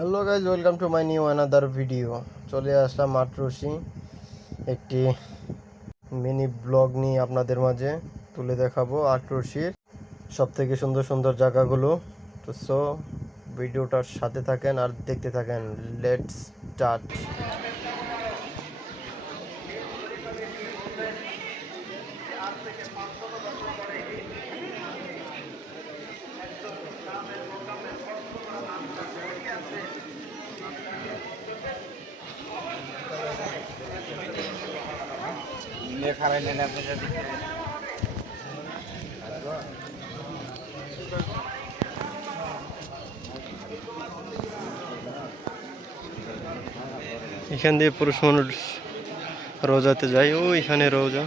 Hello guys, welcome to my new another video. চলে আসলাম আটরশি একটি mini blog নিয়ে আপনাদের মাঝে তুলে দেখাবো আটরশির সব থেকে সুন্দর সুন্দর জায়গাগুলো। তো ভিডিওটার সাথে থাকেন আর দেখতে থাকেন। Let's start. এখান দিয়ে পুরুষ মানুষ রোজাতে যায়। ও এখানে রোজা।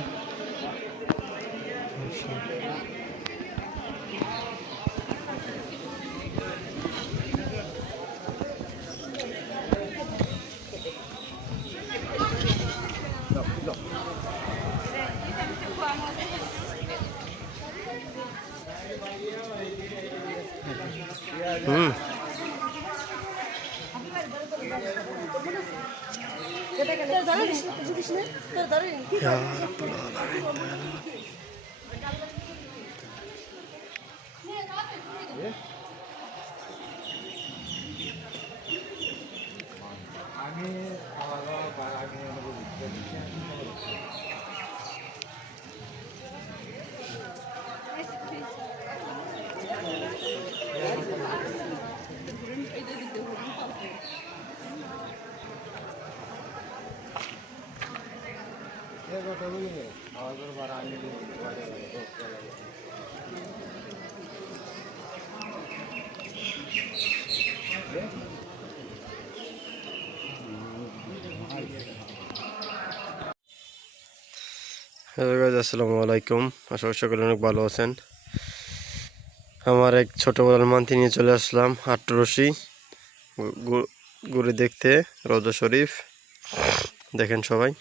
হ্যালো গাইজ, আসসালামু আলাইকুম। আশা করি সকলে অনেক ভালো আছেন। আমার এক ছোট বড় মান্তি নিয়ে চলে আসলাম আটরশি ঘুরে দেখতে রওজা শরীফ। দেখেন সবাই,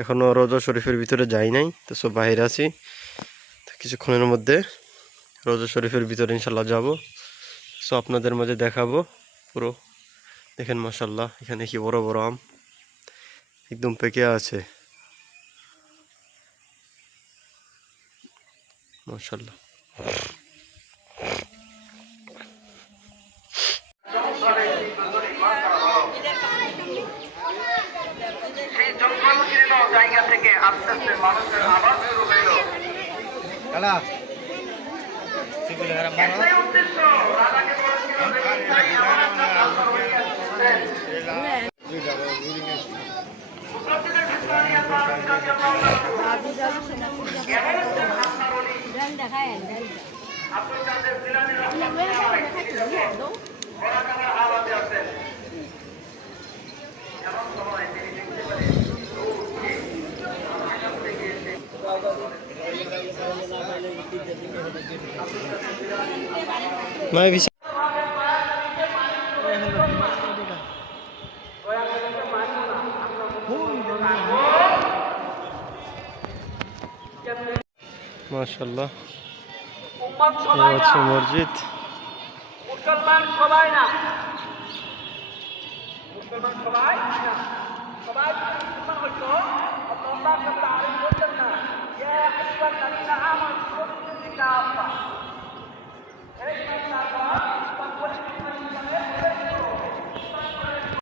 এখনো রওজা শরীফের ভিতরে যাই নাই, তো সব বাইরে আছি। কিছুক্ষণের মধ্যে রওজা শরীফের ভিতরে ইনশাল্লাহ যাব। আপনাদের মাঝে দেখাবো পুরো। দেখেন মাশাল্লাহ, এখানে কি বড় বড় আম একদম পেকে আছে মাশাল্লাহ। জায়গা থেকে আস্তে আস্তে মানুষের আবাস শুরু হইল। উদ্দেশ্য রাজাকে মাশাল্লাহ, এই হচ্ছে মসজিদ। মুসলমান সবাই না, মুসলমান সবাই না, সবাই মুসলমান হইতো আল্লাহ তাআলা আলাইহি বলতেন না, ইয়া আইয়ুহাল্লাযীনা আমানু কুনু কাফা। এই ইমানদাররা বা পরিপূর্ণ ইমানের